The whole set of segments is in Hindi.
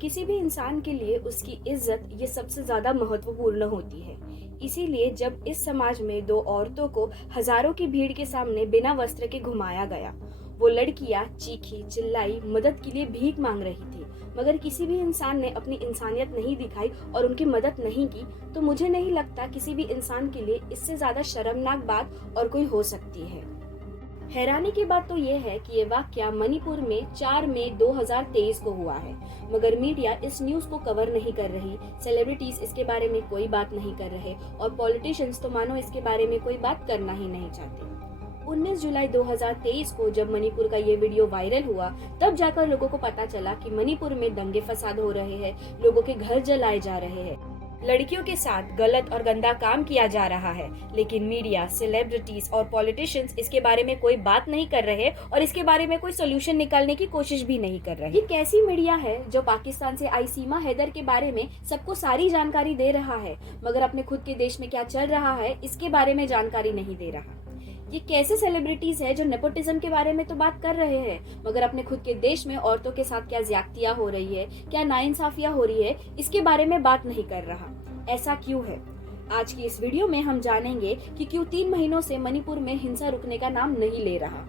किसी भी इंसान के लिए उसकी इज्जत ये सबसे ज्यादा महत्वपूर्ण होती है। इसीलिए जब इस समाज में दो औरतों को हजारों की भीड़ के सामने बिना वस्त्र के घुमाया गया, वो लड़कियां चीखी चिल्लाई, मदद के लिए भीख मांग रही थी, मगर किसी भी इंसान ने अपनी इंसानियत नहीं दिखाई और उनकी मदद नहीं की, तो मुझे नहीं लगता किसी भी इंसान के लिए इससे ज्यादा शर्मनाक बात और कोई हो सकती है। हैरानी की बात तो ये है कि ये वाकया मणिपुर में 4 मई 2023 को हुआ है, मगर मीडिया इस न्यूज को कवर नहीं कर रही, सेलिब्रिटीज इसके बारे में कोई बात नहीं कर रहे और पॉलिटिशियंस तो मानो इसके बारे में कोई बात करना ही नहीं चाहते। 19 जुलाई 2023 को जब मणिपुर का ये वीडियो वायरल हुआ, तब जाकर लोगों को पता चला कि मणिपुर में दंगे फसाद हो रहे हैं, लोगों के घर जलाए जा रहे हैं, लड़कियों के साथ गलत और गंदा काम किया जा रहा है, लेकिन मीडिया, सेलिब्रिटीज और पॉलिटिशियंस इसके बारे में कोई बात नहीं कर रहे और इसके बारे में कोई सोल्यूशन निकालने की कोशिश भी नहीं कर रहे। ये कैसी मीडिया है जो पाकिस्तान से आई सीमा हैदर के बारे में सबको सारी जानकारी दे रहा है, मगर अपने खुद के देश में क्या चल रहा है इसके बारे में जानकारी नहीं दे रहा। ये कैसे सेलिब्रिटीज है जो नेपोटिज्म के बारे में तो बात कर रहे हैं, मगर अपने खुद के देश में औरतों के साथ क्या ज्यादतियां हो रही है, क्या नाइंसाफियां हो रही है, इसके बारे में बात नहीं कर रहा। ऐसा क्यों है? आज की इस वीडियो में हम जानेंगे कि क्यों 3 महीनों से मणिपुर में हिंसा रुकने का नाम नहीं ले रहा।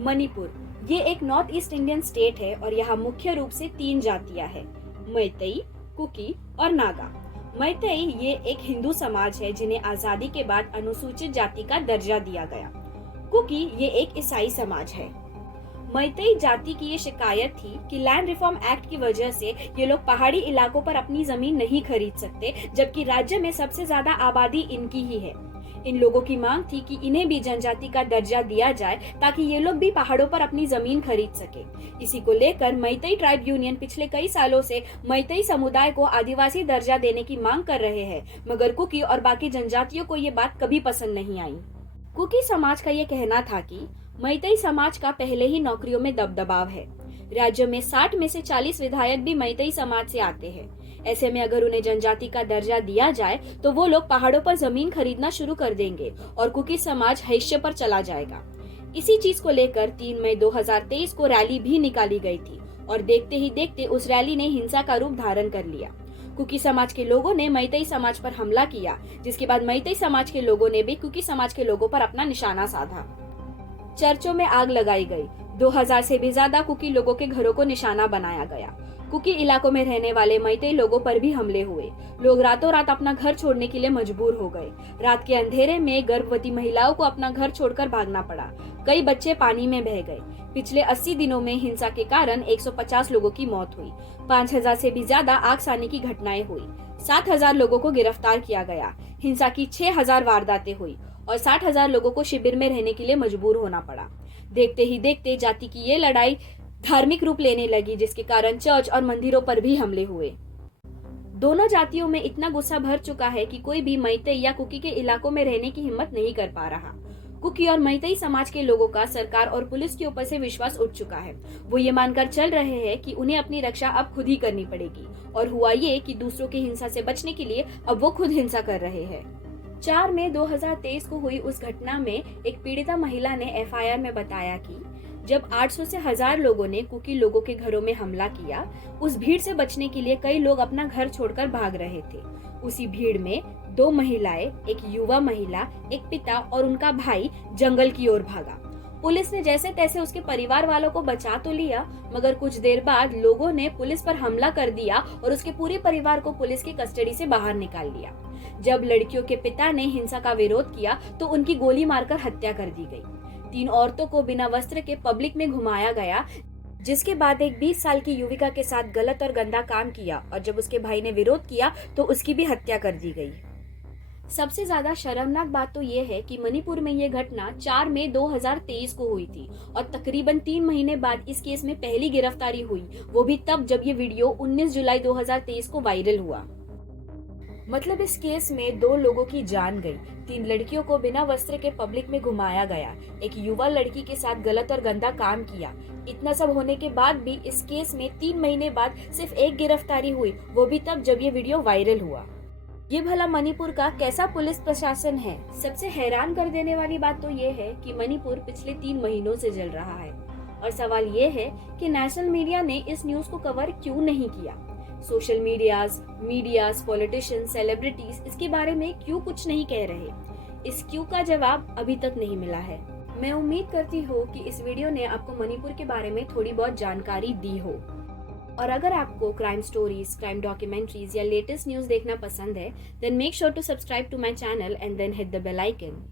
मणिपुर ये एक नॉर्थ ईस्ट इंडियन स्टेट है और यहाँ मुख्य रूप से 3 जातियां हैं, मैतेई, कुकी और नागा। मैतेई ये एक हिंदू समाज है जिन्हें आजादी के बाद अनुसूचित जाति का दर्जा दिया गया। कुकी ये एक ईसाई समाज है। मैतेई जाति की ये शिकायत थी कि लैंड रिफॉर्म एक्ट की वजह से ये लोग पहाड़ी इलाकों पर अपनी जमीन नहीं खरीद सकते, जबकि राज्य में सबसे ज्यादा आबादी इनकी ही है। इन लोगों की मांग थी कि इन्हें भी जनजाति का दर्जा दिया जाए ताकि ये लोग भी पहाड़ों पर अपनी जमीन खरीद सके। इसी को लेकर मैतेई ट्राइब यूनियन पिछले कई सालों से मैतेई समुदाय को आदिवासी दर्जा देने की मांग कर रहे हैं, मगर कुकी और बाकी जनजातियों को ये बात कभी पसंद नहीं आई। कुकी समाज का ये कहना था कि मैतेई समाज का पहले ही नौकरियों में दबदबाव है। राज्य में 60 में से 40 विधायक भी मैतेई समाज से आते हैं। ऐसे में अगर उन्हें जनजाति का दर्जा दिया जाए तो वो लोग पहाड़ों पर जमीन खरीदना शुरू कर देंगे और कुकी समाज हैश्य पर चला जाएगा। इसी चीज को लेकर 3 मई 2023 को रैली भी निकाली गई थी और देखते ही देखते उस रैली ने हिंसा का रूप धारण कर लिया। कुकी समाज के लोगों ने मैतेई समाज पर हमला किया, जिसके बाद मैतेई समाज के लोगों ने भी कुकी समाज के लोगों पर अपना निशाना साधा। चर्चों में आग लगाई गई। 2000 से भी ज्यादा कुकी लोगों के घरों को निशाना बनाया गया। कुकी इलाकों में रहने वाले मैतेई लोगों पर भी हमले हुए। लोग रातों रात अपना घर छोड़ने के लिए मजबूर हो गए। रात के अंधेरे में गर्भवती महिलाओं को अपना घर छोड़कर भागना पड़ा। कई बच्चे पानी में बह गए। पिछले 80 दिनों में हिंसा के कारण 150 लोगों की मौत हुई। 5000 से भी ज्यादा आगजनी की घटनाएं हुई। 7000 लोगों को गिरफ्तार किया गया। हिंसा की 6000 वारदातें हुई और 60,000 लोगों को शिविर में रहने के लिए मजबूर होना पड़ा। देखते ही देखते जाति की ये लड़ाई धार्मिक रूप लेने लगी, जिसके कारण चर्च और मंदिरों पर भी हमले हुए। दोनों जातियों में इतना गुस्सा भर चुका है कि कोई भी मैतेई या कुकी के इलाकों में रहने की हिम्मत नहीं कर पा रहा। कुकी और मैतेई समाज के लोगों का सरकार और पुलिस के ऊपर से विश्वास उठ चुका है। वो ये मानकर चल रहे हैं कि उन्हें अपनी रक्षा अब खुद ही करनी पड़ेगी, और हुआ ये कि दूसरों की हिंसा से बचने के लिए अब वो खुद हिंसा कर रहे हैं। 4 मई 2023 को हुई उस घटना में एक पीड़िता महिला ने एफआईआर में बताया कि जब 800 से 1000 लोगों ने कुकी लोगों के घरों में हमला किया, उस भीड़ से बचने के लिए कई लोग अपना घर छोड़कर भाग रहे थे। उसी भीड़ में 2 महिलाएं, एक युवा महिला, एक पिता और उनका भाई जंगल की ओर भागा। पुलिस ने जैसे तैसे उसके परिवार वालों को बचा तो लिया, मगर कुछ देर बाद लोगों ने पुलिस पर हमला कर दिया और उसके पूरे परिवार को पुलिस की कस्टडी से बाहर निकाल लिया। जब लड़कियों के पिता ने हिंसा का विरोध किया तो उनकी गोली मारकर हत्या कर दी गई। 3 औरतों को बिना वस्त्र के पब्लिक में घुमाया गया, जिसके बाद एक 20 साल की युविका के साथ गलत और गंदा काम किया और जब उसके भाई ने विरोध किया तो उसकी भी हत्या कर दी गई। सबसे ज्यादा शर्मनाक बात तो ये है कि मणिपुर में ये घटना 4 मई 2023 को हुई थी और तकरीबन 3 महीने बाद इस केस में पहली गिरफ्तारी हुई, वो भी तब जब ये वीडियो 19 जुलाई 2023 को वायरल हुआ। मतलब इस केस में 2 लोगों की जान गई, 3 लड़कियों को बिना वस्त्र के पब्लिक में घुमाया गया, एक युवा लड़की के साथ गलत और गंदा काम किया। इतना सब होने के बाद भी इस केस में 3 महीने बाद सिर्फ एक गिरफ्तारी हुई, वो भी तब जब ये वीडियो वायरल हुआ। ये भला मणिपुर का कैसा पुलिस प्रशासन है? सबसे हैरान कर देने वाली बात तो ये है कि मणिपुर पिछले 3 महीनों से जल रहा है और सवाल ये है कि नेशनल मीडिया ने इस न्यूज को कवर क्यों नहीं किया। सोशल मीडियाज, पॉलिटिशियंस, सेलिब्रिटीज इसके बारे में क्यों कुछ नहीं कह रहे। इस क्यों का जवाब अभी तक नहीं मिला है। मैं उम्मीद करती हूँ कि इस वीडियो ने आपको मणिपुर के बारे में थोड़ी बहुत जानकारी दी हो। और अगर आपको क्राइम स्टोरीज, क्राइम डॉक्यूमेंट्रीज या लेटेस्ट न्यूज देखना पसंद है, then make sure to subscribe to my channel and then hit the bell icon.